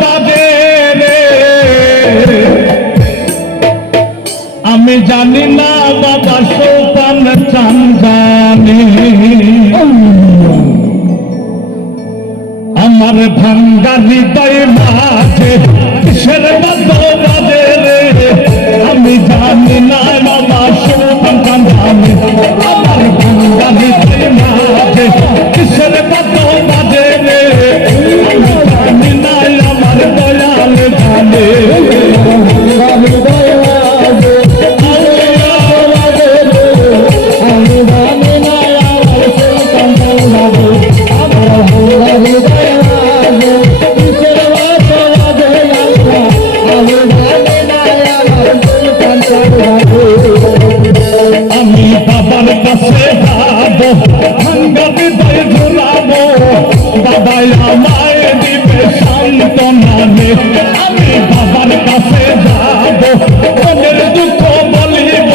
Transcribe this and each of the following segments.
বাজে রে আমি জানি না বাবা সুলতান চান জানি আমার ভাঙ্গা হৃদয় মাঝে কিসের বাজে রে আমি জানি না বাবা সুলতান চান জানি আমার ভাঙ্গা হৃদয় মাঝে কিসের বাজে রে আমি জানি না আমার দয়াল জানে আমি বাবার কাছে যাবো ভাঙ্গা হৃদয় ঝুলাবো বাবা আমায় দিবে সান্ত্বনা আমি বাবার কাছে যাবো মনের দুঃখ বলিব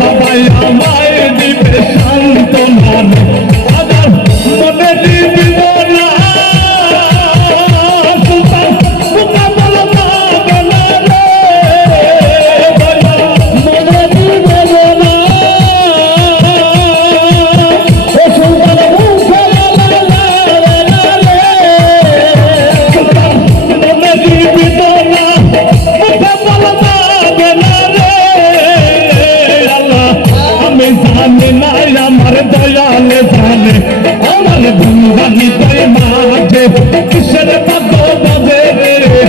বাবা আমায় দিবে সান্ত্বনা আমার মনে দিবি না আমার দয়াল জানে আমার ভাঙ্গা হৃদয় মাঝে কিসের বাজে রে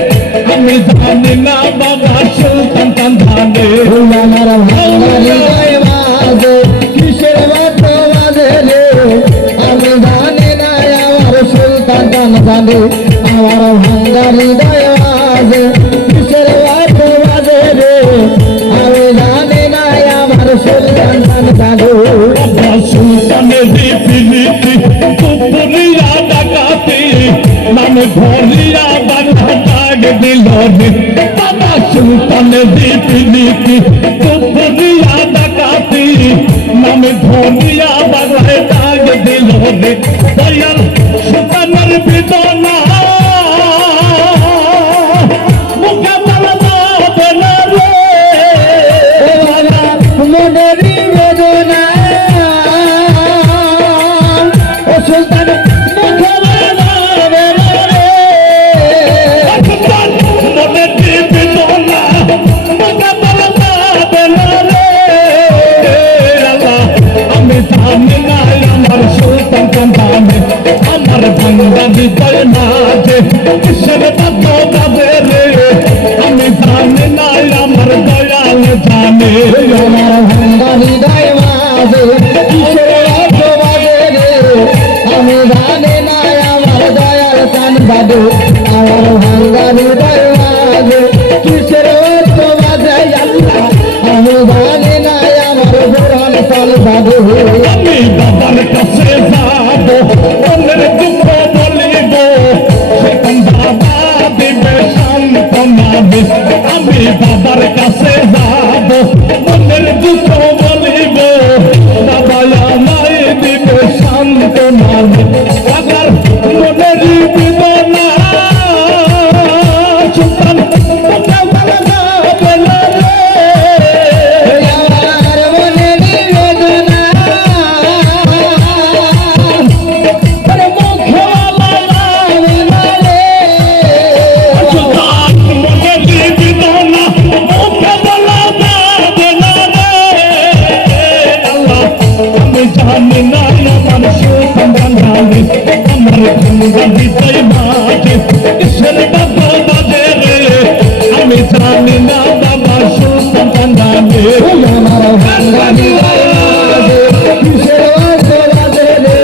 আমি জানি না বাবা সুলতান চান জানে আমার ভাঙ্গা হৃদয় মাঝে কিসের বাজে রে আমি জানি না আমার সুলতান চান জানে আমার ভাঙ্গা হৃদয় মাঝে কিসের বাজে রে আমি জানি না আমার সুলতান চান জানে সুলতানের রীতি কুপুরিয়া ডাকাতি নামে ভরিয়া বাধা দাগ দিল বাবা সুলতানের রীতি কুপুরিয়া ডাকাতি নামে ভরিয়া বাধা দাগ দিল দয়াল সুলতানের বেদনা মুখে বলবো না রে মনের বেদনা সুলতান মুখে বলবে রে মনে দিবি না মুখে বলবে না রে আমি জানি না আমার সুলতান চান জানে আমার ভাঙ্গা হৃদয় মাঝে কিসের বাজে রে আমি জানি না আমার দয়াল জানে আমার ভাঙ্গা হৃদয় মাঝে কিসের বাজে রে আমি জানি না আমার দয়াল চান বাদে আমার ভাঙ্গা হৃদয় মাঝে কিসের বাজে আল্লাহ আমি জানি না আমার বুড়ান চান বাদে আমি বাবার কাছে যাবো মনের দুঃখ বলিব সেখান বাবা দিবে সান্ত্বনা আমি বাবার কাছে যাবো মনের দুঃখ বলিব বাবা আমায় দিবে সান্ত্বনা আগার মনে দিবি না সুলতান জানি না আমার সুলতান জানে আমার ভাঙ্গা হৃদয় মাঝে কিসের বাজে রে আমি জানি না বাবা সুলতান জানে আমার ভাঙ্গা হৃদয় মাঝে কিসের বাজে রে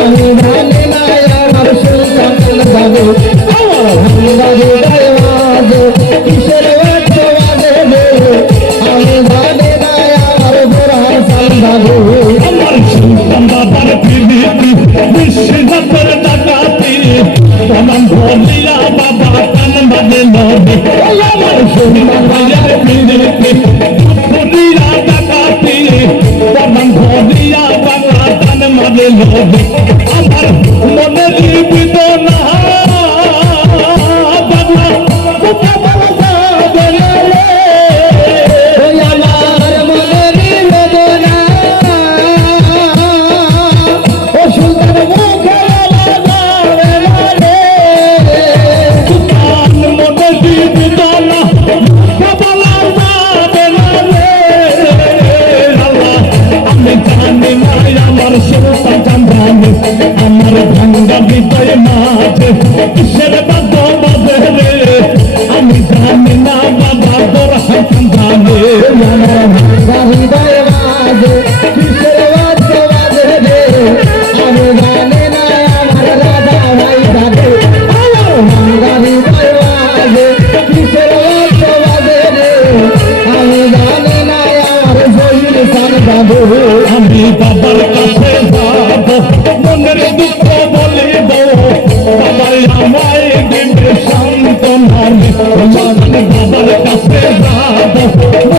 আমি জানি না আমার সুলতান জানে আমার ভাঙ্গা হৃদয় মাঝে কিসের বাজে রে আমি জানি না আমার বুড়ান চান জানে আমার সুলতান বাবার পিড়িতি বিশ্বনাথের ডাকাতি তমান ভরিয়া বাবা কান বাজে নদী আমার সুলতান বাবার পিড়িতি ভরিয়া ডাকাতি তমান ভরিয়া বাবা কান বাজে নদী আমার মনে দিবি না কিসের বাদ্য বাজে রে আমি জানি না বাবা তোর হাসান জানে আমার ভাঙ্গা হৃদয় বাজে কিসের বাদ্য বাজে রে আমি জানি না আমার রাজা ভাই জানে আমার ভাঙ্গা হৃদয় বাজে কিসের বাদ্য বাজে রে আমি জানি না আমার জহির সান যাবে আমি বাবার কাছে যাব মনের দুঃখ বলিব বাবা আমায় দিবে সান্ত্বনা বাবার কাছে